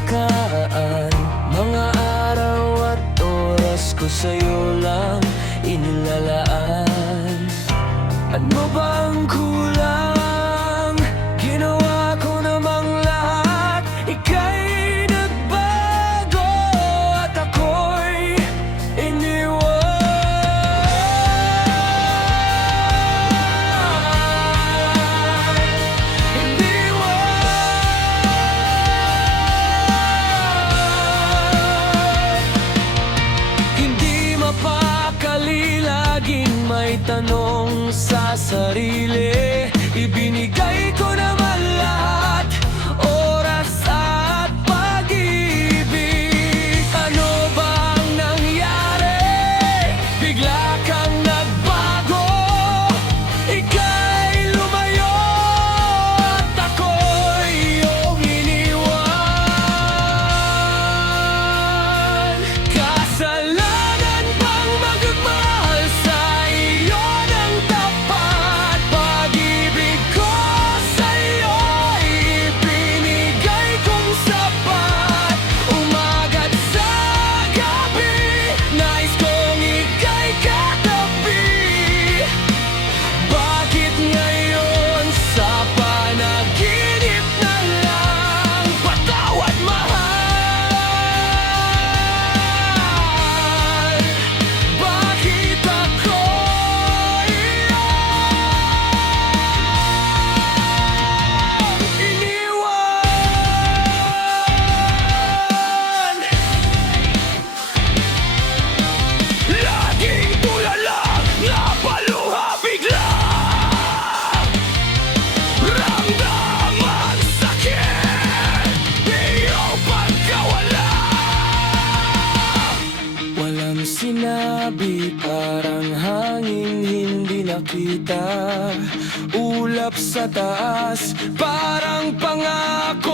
nakaraan. Mga araw at oras ko sa'yo lang inilalaan. Ano bang kulang? Ginawa ko namang lahat. Ika'y nagbago at ako'y iniwan. Hindi mapakali, laging may tanong sa sarili. Ibinigay ko naman lahat, oras at pag-ibig. Ano bang nangyari? Bigla kang nagbago. Ika'y lumayo at ako'y iyong iniwan. Kasalanan bang magmahal sa iyo ng tapat? Pag-ibig ko sa'yo'y ibinigay kong sapat. Umaga't sa gabi, nais kong ika'y katabi. Bakit ngayon sa panaginip na lang? Patawad, mahal. Bakit ako iniwan? Laging tulala, napaluha bigla. Ramdam ang sakit, iyong pagkawala. Walang sinabi, parang hangin hindi nakita. Ulap sa taas, parang pangako